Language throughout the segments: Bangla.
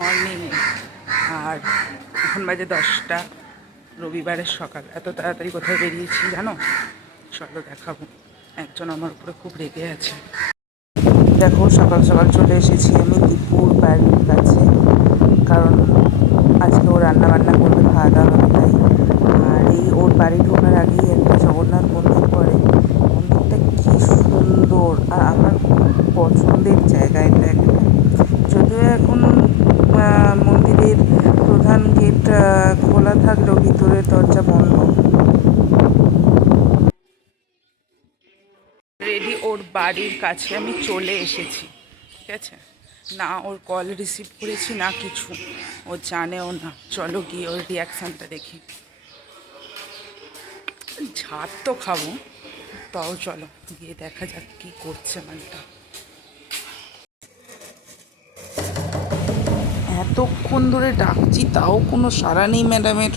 মর্নিংয়ে। আর এখন বাজে 10টা, রবিবারের সকাল। এত তাড়াতাড়ি কোথায় বেরিয়েছি জানো? চলো দেখাবো। একজন আমার উপরে খুব রেগে আছে। দেখো, সকাল সকাল চলে এসেছি আমি দীপুর বাড়ির কাছে, কারণ আজকে ও রান্নাবান্না করবে, খাওয়া দাওয়া হবে তাই। আর এই ওর বাড়ি ঢোকার আগেই একটা জগন্নাথ মন্দির পড়ে। মন্দিরটা কী সুন্দর, আর আমার খুব পছন্দের জায়গা এটা একটা। যদিও এখন মন্দিরের প্রধান গেট খোলা থাকলেও ভিতরের দরজা বন্ধ। রেডি, ওর বাড়ির কাছে আমি চলে এসেছি, ঠিক আছে? না ওর কল রিসিভ করেছি না কিছু, ও জানেও না। চলো গিয়ে ওর রিয়াকশানটা দেখি। ঝাড় তো খাবো, তাও চলো গিয়ে দেখা যাক কী করছে মালটা। এতক্ষণ ধরে ডাকছি তাও কোনো সাড়া নেই ম্যাডামের।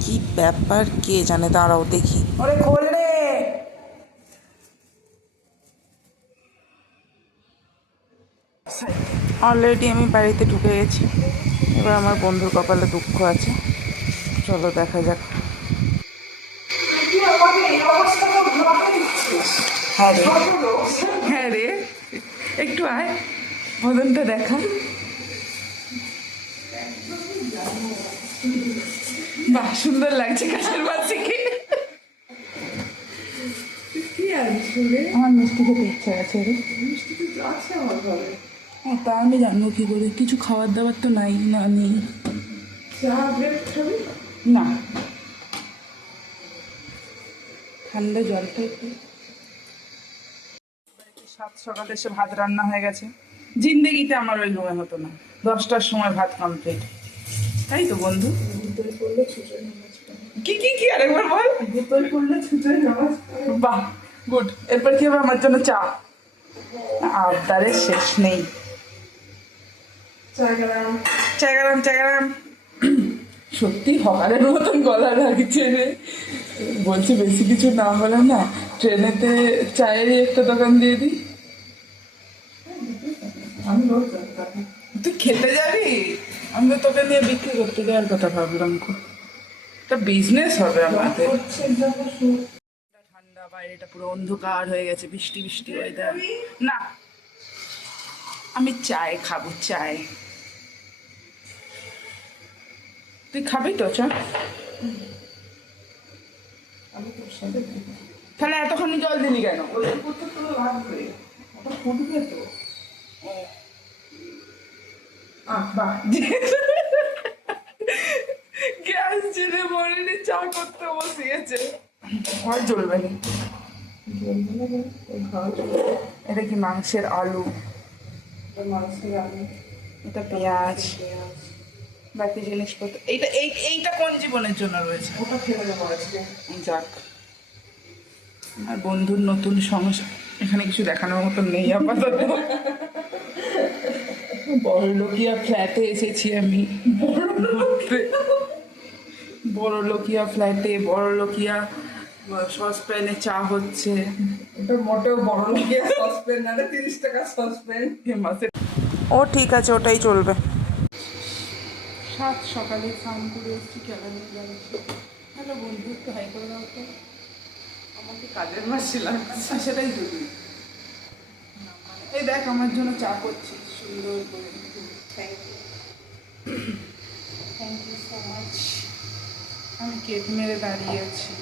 কি ব্যাপার কে জানে, দাঁড়াও দেখি। ওরে খোল রে। অলরেডি আমি বাড়িতে ঢুকে গেছি। এবার আমার বন্ধুর কপালে দুঃখ আছে, চলো দেখা যাক। হ্যাঁ রে, হ্যাঁ রে, একটু আয়, মদনটা দেখা। বাহ, সুন্দর লাগছে কাছের মাঝিকে। আমার মিষ্টি খেতে ইচ্ছা আছে রে। হ্যাঁ, তা আমি জানবো কি করে? কিছু খাবার দাবার তো নাই, না নেই। না, ঠান্ডা জলটা একটু। সাত সকালে এসে ভাত রান্না হয়ে গেছে। জিন্দেগিতে আমার ওই রুমে হতো না 10টার সময় ভাত কমপ্লিট, তাই তো বন্ধু? কি কি কি আরেকবার বল। বাহ, গুড। এরপর কি হবে আমার জন্য? চা। আবদারের শেষ নেই। চাগারাম চাগারাম। সত্যি হকারের মতন গলা লাগছে রে। বলছি বেশি কিছু না হলে না ট্রেনেতে চায়েরই একটা দোকান দিয়ে দিই। তুই খেতে যাবি? আমি তো তোকে নিয়ে বিক্রি করতে যাওয়ার কথা ভাবলাম। একটা বিজনেস হবে আমাদের। ঠান্ডা, বাইরেটা পুরো অন্ধকার হয়ে গেছে, বৃষ্টি বৃষ্টি ওয়েদার। না, আমি চায় খাবো, চায়। তুই খাবি তো? চা। তাহলে এতক্ষণ জল দিলি কেন? ফুটবে তো। বাহ, গ্যাস জেলে মরেনি, চা করতে বসিয়েছে। আর জ্বলবে না। এটা কি মাংসের আলু? এটা পেঁয়াজ, বাকি জিনিসপত্র। এইটা কোন জীবনের জন্য রয়েছে? ওটা ফেলে দেবো আজকে। যাক, আর বন্ধুর নতুন সংসার। এখানে কিছু দেখানোর মতন নেই আপাতত। বড়লোকিয়া ফ্ল্যাটে এসেছি আমি ঘুরতে। বড়লোকিয়া ফ্ল্যাটে বড়লোকিয়া সসপ্যানে চা হচ্ছে। এটা মোটেও বড়লোকিয়া সসপ্যান না, 30 টাকা সসপ্যান। ও ঠিক আছে, ওটাই চলবে। সাত সকালে স্নান করে এসেছি, খেলা নিয়ে যাচ্ছি। হ্যালো বন্ধু, একটু হাই করে দাও তো। আমাকে কাজের মাসি লাগছে। সেটাই যদি এই দেখ আমার জন্য চা করছি সুন্দর করে। Thank you, thank you so much. আমি কেক মেরে দাঁড়িয়ে আছি,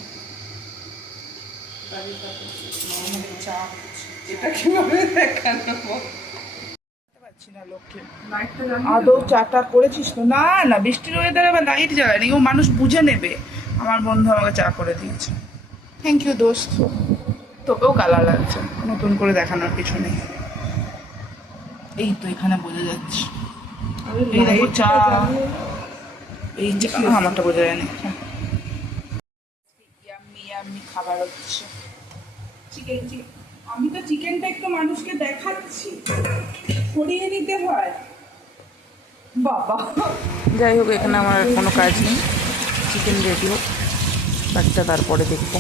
চা হচ্ছে। এটা কিভাবে দেখানো? পাচ্ছি না লোককে। আদৌ চাটা করেছিস তো? না না, বৃষ্টির ওয়েদারে আবার লাইট জ্বালায়নি। ও মানুষ বুঝে নেবে। আমার বন্ধু আমাকে চা করে দিয়েছে। থ্যাংক ইউ দোস্ত। তোকেও কালা লাগছে, নতুন করে দেখানোর কিছু নেই। এই তো এখানে বোঝা যাচ্ছে। এই দেখো চা, এই চা আমারটা বোঝা যায়নি। ইয়াম্মি ইয়াম্মি খাবার হচ্ছে। Chicken chicken. আমি তো চিকেনটা একটু মানুষকে দেখাচ্ছি, সরিয়ে নিতে হয় বাবা। যাই হোক, এখানে আমার কোনো কাজ নেই। চিকেন রেডি হোক, বাচ্চা তারপরে দেখবো।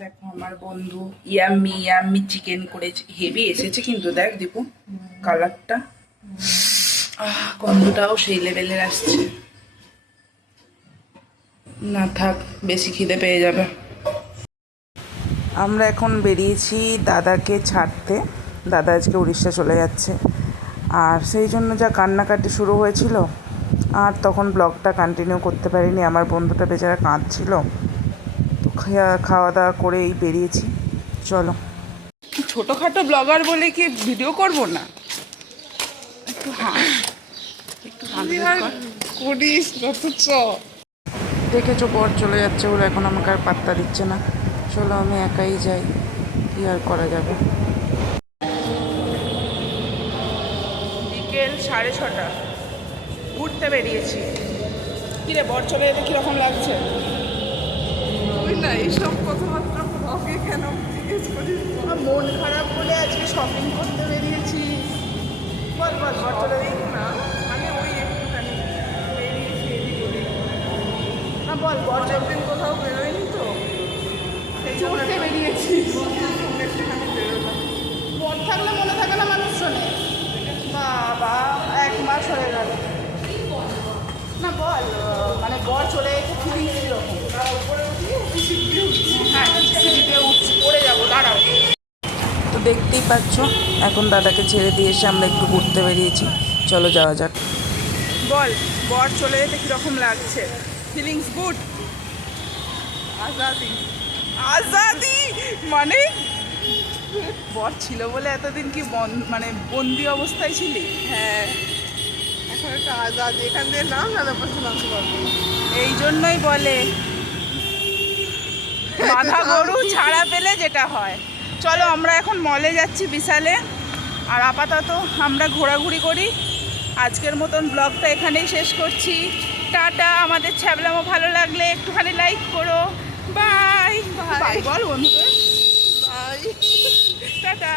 দেখো আমার বন্ধু ইয়াম্মি ইয়াম্মি চিকেন করেছে, হেভি এসেছে কিন্তু দেখ দীপু কালারটা, গন্ধটাও সেই লেভেলের আসছে। না থাক, বেশি খিদে পেয়ে যাবে। আমরা এখন বেরিয়েছি দাদাকে ছাড়তে, দাদা আজকে উড়িষ্যা চলে যাচ্ছে, আর সেই জন্য যা কান্নাকাটি শুরু হয়েছিল আর তখন ব্লগটা কন্টিনিউ করতে পারিনি, আমার বন্ধুটা বেচারা কাঁদছিল। তো খাওয়া দাওয়া করেই বেরিয়েছি। চলো, ছোটোখাটো ব্লগার বলে কি ভিডিও করব না? একটু একটু করিস যত চ দেখেছো বর চলে যাচ্ছে বলে এখন আমাকে আর পাত্তা দিচ্ছে না। চলো আমি একাই যাই, কি আর করা যাবে। বিকেল 6:30 ঘুরতে বেরিয়েছি। কিরে বর চলে যেতে কিরকম লাগছে? তুই না এইসব কথাবার্তা ব্লগে কেন জিজ্ঞেস করিস? আমার মন খারাপ বলে আজকে শপিং করতে বেরিয়েছি। বল বল, বর চলে যেতে না মানে ওই একটুখানি বেরিয়েছি এদিক ওদিক। না বল, বর অনেকদিন কোথাও বেরোয়নি তো, সেই জন্য ঘুরতে বেরিয়েছি। একটুখানি বেরোলাম। বর থাকলে মনে থাকে না মানুষ শোনে। বাবা 1 মাস হয়ে গেল। না বল, মানে বর চলে যেতে ফিলিংস কীরকম? হ্যাঁ সিঁড়িতে পড়ে যাবো, দাঁড়াও। তো দেখতেই পাচ্ছ এখন দাদাকে ছেড়ে দিয়ে এসে আমরা একটু ঘুরতে বেরিয়েছি। চলো যাওয়া যাক। বল, বর চলে যেতে কীরকম লাগছে? Feelings good? আজাদি আজাদি মানে বর ছিল বলে এতদিন কি মানে বন্দি অবস্থায় ছিলি? হ্যাঁ, এখন একটা আজাদি, এখান দিয়ে নাম না পাশে নামতে পারবো না। এই জন্যই বলে বাঁধা গরু ছাড়া পেলে যেটা হয়। চলো আমরা এখন মলে যাচ্ছি, বিশালে। আর আপাতত আমরা ঘোরাঘুরি করি। আজকের মতন ব্লগটা এখানেই শেষ করছি। টাটা। আমাদের ছ্যাবলামো ভালো লাগলে একটুখানি লাইক করো। বাই বাই বল বন্ধুদের। বাই। টাটা।